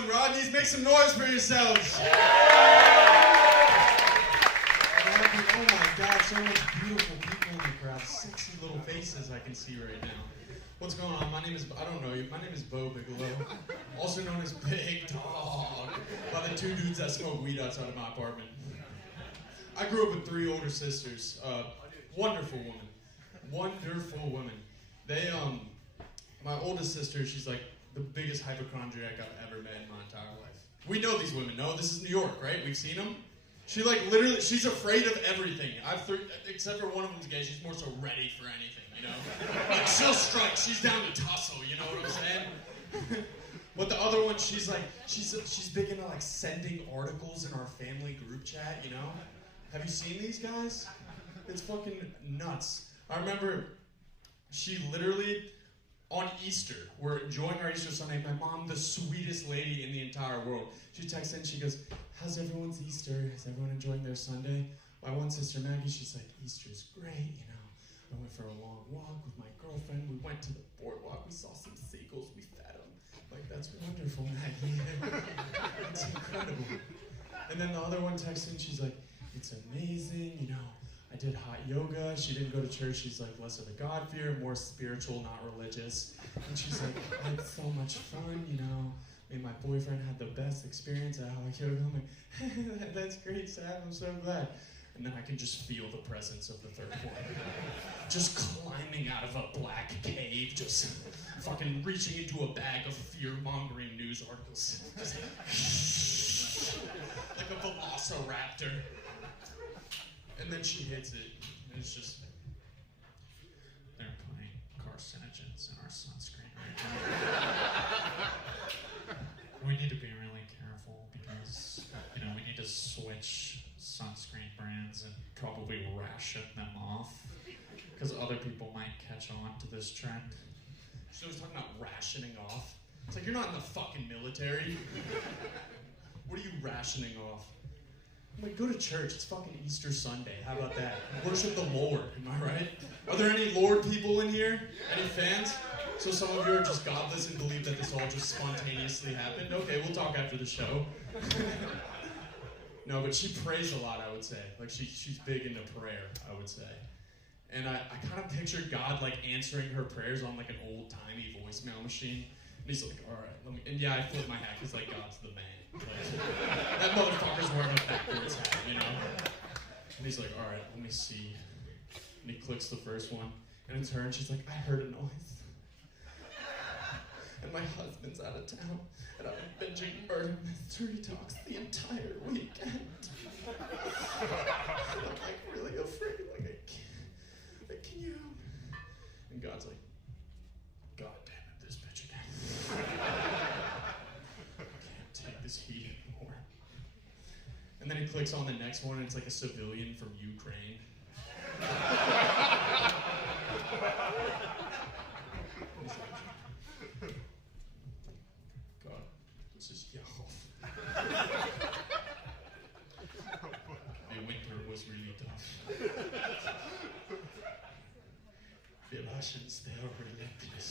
Rodneys, make some noise for yourselves. Oh my God, so much beautiful people in the crowd. Sexy little faces I can see right now. What's going on? My name is Bo Bigelow, also known as Big Dog, by the two dudes that smoke weed outside of my apartment. I grew up with three older sisters. Wonderful women. They, my oldest sister, she's like the biggest hypochondriac I've ever met in my entire life. We know these women, no? This is New York, right? We've seen them. She literally, she's afraid of everything. Except for one of them's gay, she's more so ready for anything, you know? Like, she'll strike, she's down to tussle, you know what I'm saying? But the other one, she's big into like sending articles in our family group chat, you know? Have you seen these guys? It's fucking nuts. I remember she literally, on Easter, we're enjoying our Easter Sunday. My mom, the sweetest lady in the entire world. She texts in, she goes, "How's everyone's Easter? Is everyone enjoying their Sunday?" My one sister, Maggie, she's like, "Easter's great, you know. I went for a long walk with my girlfriend. We went to the boardwalk. We saw some seagulls. We fed them." Like, that's wonderful, Maggie. It's incredible. And then the other one texts in, she's like, "It's amazing, you know. I did hot yoga." She didn't go to church. She's like, less of a God fear, more spiritual, not religious. And she's like, "I had so much fun, you know. Me and my boyfriend had the best experience at hot yoga." I'm like, "That's great, Sam. I'm so glad." And then I can just feel the presence of the third one. Just climbing out of a black cave, just fucking reaching into a bag of fear-mongering news articles. Just like a velociraptor. And then she hits it, and it's just, "They're putting carcinogens in our sunscreen right now. We need to be really careful because, you know, we need to switch sunscreen brands and probably ration them off because other people might catch on to this trend." She was talking about rationing off. It's like, you're not in the fucking military. What are you rationing off? I'm like, go to church. It's fucking Easter Sunday. How about that? Worship the Lord. Am I right? Are there any Lord people in here? Any fans? So some of you are just godless and believe that this all just spontaneously happened? Okay, we'll talk after the show. No, but she prays a lot, I would say. Like, she's big into prayer, I would say. And I kind of pictured God, like, answering her prayers on, like, an old-timey voicemail machine. And he's like, "All right, let me..." And yeah, I flip my hat because, like, God's the man. Like, that motherfucker's wearing a backwards hat, you know? And he's like, "All right, let me see." And he clicks the first one. And in turn, she's like, "I heard a noise. And my husband's out of town. And I've been binging murder mystery talks the entire weekend. I'm like really afraid. Like, can you..." And God's like, "God damn it, this bitch again. I can't take this heat anymore." And then he clicks on the next one, and it's like a civilian from Ukraine. He's like, "God, this is Yahov. The winter was really tough. The Russians, they are relentless.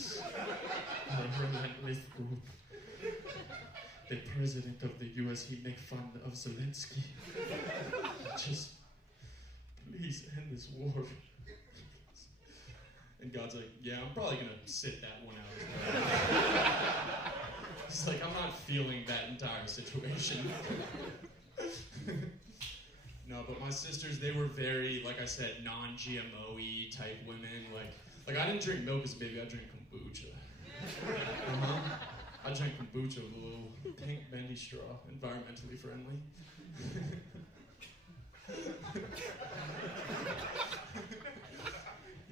A relentless group. The president of the US, he make fun of Zelensky. Just, please end this war." And God's like, "Yeah, I'm probably gonna sit that one out as well." He's like, "I'm not feeling that entire situation." No, but my sisters, they were very, like I said, non-GMO-y type women. Like I didn't drink milk as a baby, I drank kombucha. I drank kombucha with a little pink bendy straw, environmentally friendly.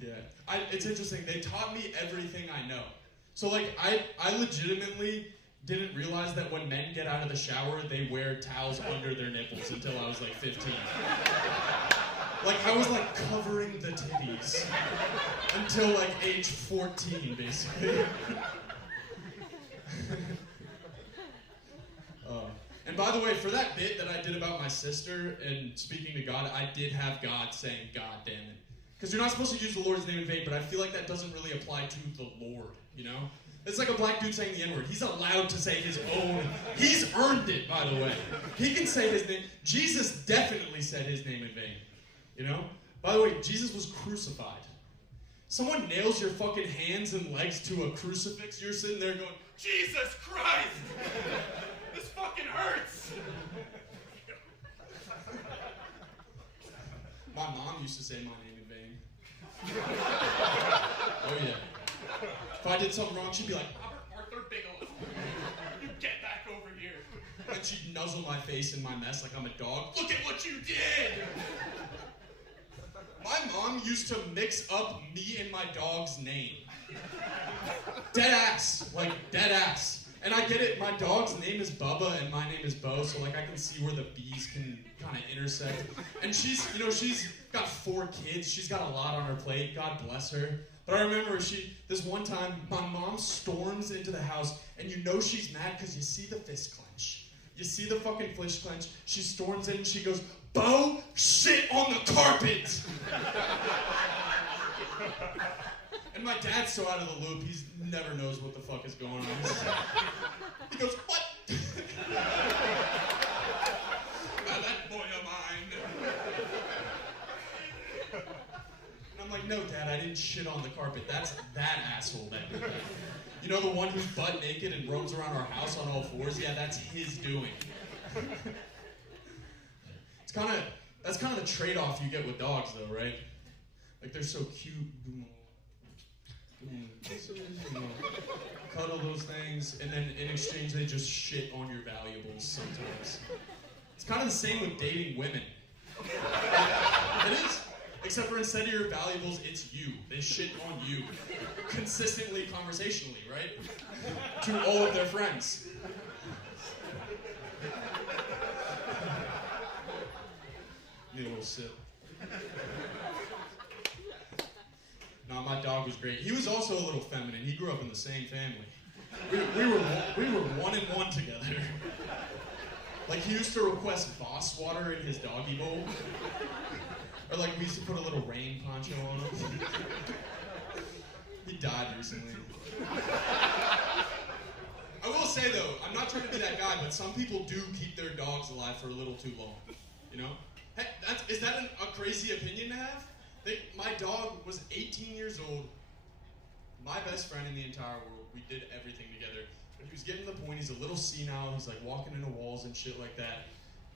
Yeah, it's interesting. They taught me everything I know. So like, I legitimately didn't realize that when men get out of the shower, they wear towels under their nipples until I was like 15. Like, I was like covering the titties until like age 14, basically. And by the way, for that bit that I did about my sister and speaking to God, I did have God saying, "God damn it." Because you're not supposed to use the Lord's name in vain, but I feel like that doesn't really apply to the Lord, you know? It's like a black dude saying the N-word. He's allowed to say his own. He's earned it, by the way. He can say his name. Jesus definitely said his name in vain. You know? By the way, Jesus was crucified. Someone nails your fucking hands and legs to a crucifix, you're sitting there going, Jesus Christ! This fucking hurts! My mom used to say my name in vain. Oh yeah. If I did something wrong, she'd be like, Robert Arthur Bigelow, you get back over here. And she'd nuzzle my face in my mess like I'm a dog. Look at what you did! My mom used to mix up me and my dog's name. Dead ass. Like, dead ass. And I get it, my dog's name is Bubba and my name is Bo, so like I can see where the B's can kind of intersect. And she's got 4 kids, she's got a lot on her plate, God bless her. But I remember this one time, my mom storms into the house, and you know she's mad because you see the fist clench. You see the fucking fist clench. She storms in and she goes, Bo, shit on the carpet! And my dad's so out of the loop, he never knows what the fuck is going on. He goes, what? That boy of mine. And I'm like, no, Dad, I didn't shit on the carpet. That's that asshole that did that. You know the one who's butt naked and roams around our house on all 4s? Yeah, that's his doing. That's kind of the trade-off you get with dogs, though, right? Like, they're so cute. Cuddle those things, and then in exchange they just shit on your valuables sometimes. It's kind of the same with dating women. It is. Except for instead of your valuables, it's you. They shit on you. Consistently, conversationally, right? To all of their friends. Need a little sip. No, my dog was great. He was also a little feminine. He grew up in the same family. We were 1 and 1 together. Like, he used to request Boss water in his doggy bowl. Or like, we used to put a little rain poncho on him. He died recently. I will say though, I'm not trying to be that guy, but some people do keep their dogs alive for a little too long. You know? Hey, is that a crazy opinion to have? My dog was 18 years old, my best friend in the entire world. We did everything together. But he was getting to the point, he's a little senile, he's like walking into walls and shit like that.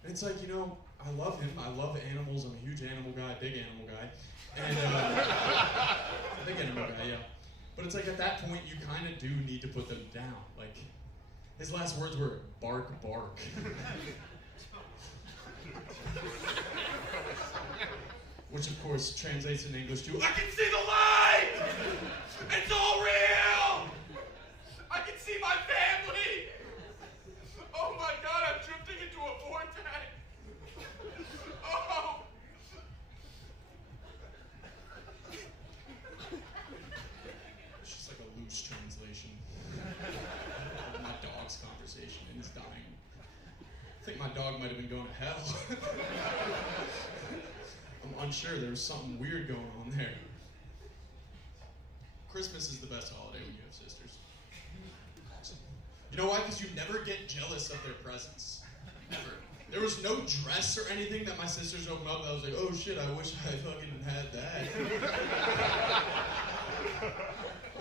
And it's like, you know, I love him, I love animals, I'm a huge animal guy, big animal guy. And, big animal guy, yeah. But it's like at that point, you kind of do need to put them down. Like, his last words were, bark, bark. Which of course translates in English to, I can see the light! It's all real! I can see my family! Oh my God, I'm drifting into a vortex! Oh! It's just like a loose translation of my dog's conversation and his dying. I think my dog might have been going to hell. I'm unsure, there was something weird going on there. Christmas is the best holiday when you have sisters. You know why? Because you never get jealous of their presents. Never. There was no dress or anything that my sisters opened up that I was like, oh shit, I wish I fucking had that.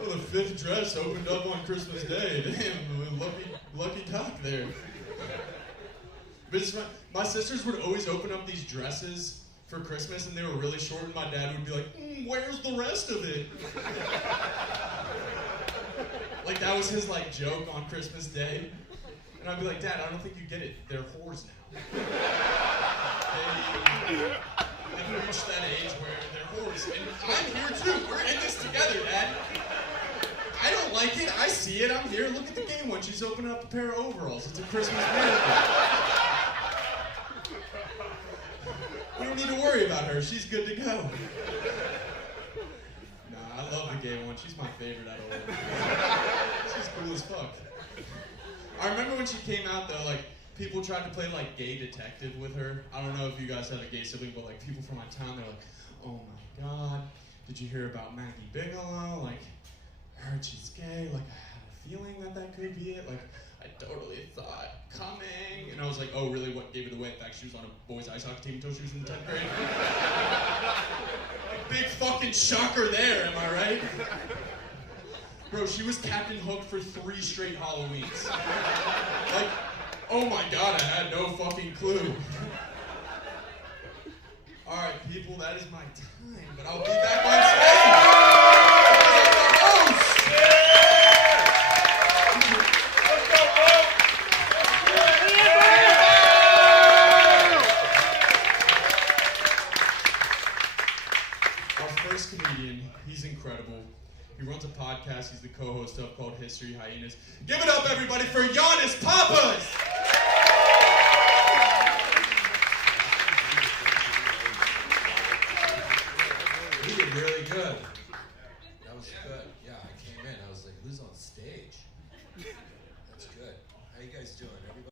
Oh, the 5th dress opened up on Christmas Day. Damn, lucky talk there. But it's fun. My sisters would always open up these dresses for Christmas, and they were really short, and my dad would be like, where's the rest of it? Like, that was his, like, joke on Christmas Day. And I'd be like, Dad, I don't think you get it. They're whores now. They've reached that age where they're whores. And I'm here, too. We're in this together, Dad. I don't like it. I see it. I'm here. Look at the game one. She's opening up a pair of overalls. It's a Christmas miracle. We don't need to worry about her. She's good to go. Nah, I love the gay one. She's my favorite out of all of them. She's cool as fuck. I remember when she came out, though, like, people tried to play, like, gay detective with her. I don't know if you guys have a gay sibling, but, like, people from my town, they're like, oh, my God, did you hear about Maggie Bigelow? Like, I heard she's gay. Like, I had a feeling that could be it. Like, I totally thought coming. And I was like, oh, really? What gave it away? In fact, she was on a boys' ice hockey team until she was in the 10th grade. Big fucking shocker there, am I right? Bro, she was Captain Hook for 3 straight Halloweens. Like, oh my God, I had no fucking clue. All right, people, that is my time, but I'll be back on stage. Our first comedian, he's incredible. He runs a podcast he's the co-host of called History Hyenas. Give it up, everybody, for Giannis Papas!